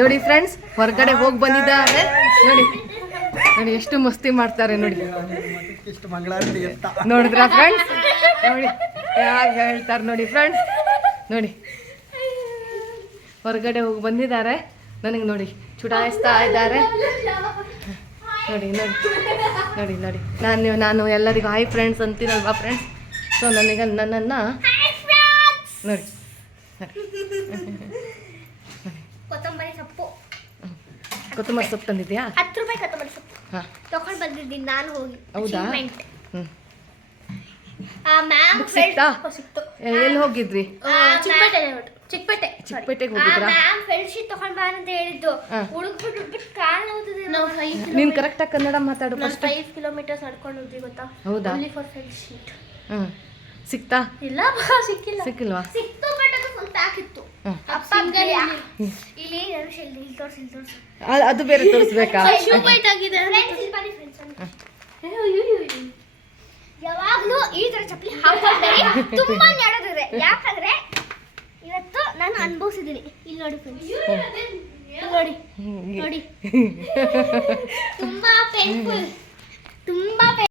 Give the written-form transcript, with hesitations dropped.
ನೋಡಿ ಫ್ರೆಂಡ್ಸ್, ಹೊರಗಡೆ ಹೋಗಿ ಬಂದಿದ್ದಾರೆ. ನೋಡಿ ನೋಡಿ ಎಷ್ಟು ಮಸ್ತಿ ಮಾಡ್ತಾರೆ ನೋಡಿ. ನೋಡಿದ್ರ ಫ್ರೆಂಡ್ಸ್? ನೋಡಿ ಯಾರು ಹೇಳ್ತಾರೆ ನೋಡಿ ಫ್ರೆಂಡ್ಸ್. ನೋಡಿ ಹೊರಗಡೆ ಹೋಗಿ ಬಂದಿದ್ದಾರೆ. ನನಗೆ ನೋಡಿ ಚುಡಾಯಿಸ್ತಾ ಇದ್ದಾರೆ. ನೋಡಿ ನೋಡಿ ನೋಡಿ ನೋಡಿ ನಾನು ಎಲ್ಲರಿಗೂ ಹಾಯ್ ಫ್ರೆಂಡ್ಸ್ ಅಂತೀನಲ್ವಾ ಫ್ರೆಂಡ್ಸ್. ಸೊ ನನಗೆ ನನ್ನನ್ನು ನೋಡಿ ಕೊತ್ತಂಬರಿ ಸೊಪ್ಪು ತಂದಿದ್ಯಾ? 10 ರೂಪಾಯಿ ಕೊತ್ತಂಬರಿ ಸೊಪ್ಪು ತಗೊಂಡು ಬಂದಿದ್ದೀನಿ ನಾನು ಹೋಗಿ. ಹೌದಾ? ಮ್ಯಾಮ್ ಸಿಕ್ತಾ? ಸಿಕ್ತು. ಎಲ್ಲಿ ಹೋಗಿದ್ರಿ? ಚಿಕ್ಕಪೇಟೆಗೆ ಹೋಗಿದ್ರಾ? ಮ್ಯಾಮ್ ಫೆಲ್ಟ್ ಶೀಟ್ ತಗೊಂಡ್ ಬಾ ಅಂತ ಹೇಳಿದ್ದು. ಹುಡುಕ್ಬಿಟ್ಟು ಕಾಲು ಹೋಗ್ತದೆ. ನಾವು 5 ನೀನು ಕರೆಕ್ಟಾಗಿ ಕನ್ನಡ ಮಾತಾಡು ಫಸ್ಟ್. 5 ಕಿಲೋಮೀಟರ್ಸ್ ನಡ್ಕೊಂಡು ಹೋದ್ವಿ ಗೊತ್ತಾ? ಹೌದಾ? Only for felt sheet. ಸಿಕ್ತಾ? ಇಲ್ಲ ಸಿಕ್ಕಿಲ್ಲ. ಸಿಕ್ಕಿಲ್ವಾ? ಸಿಕ್ತು ಬಟ್ ಅದು ಫುಲ್ ಪ್ಯಾಕಿತ್ತು. ಅಪ್ಪ ಇಲ್ಲಿ ತೋರಿಸಿ ಅದು ಬೇರೆ ತೋರಿಸ್ಬೇಕಾ? ಯಾವಾಗ್ಲೂ ಈ ತರ ಚಪ್ಪಲಿ ಹಾಕೊಂಡ್ರೆ ತುಂಬಾ ನಡೆದಿದೆ. ಯಾಕಂದ್ರೆ ಇವತ್ತು ನಾನು ಅನುಭವಿಸಿದ್ದೀನಿ. ಇಲ್ಲಿ ನೋಡಿ ಫ್ರೆಂಡ್ಸ್, ನೋಡಿ ನೋಡಿ ತುಂಬಾ ಪೇನ್ಫುಲ್.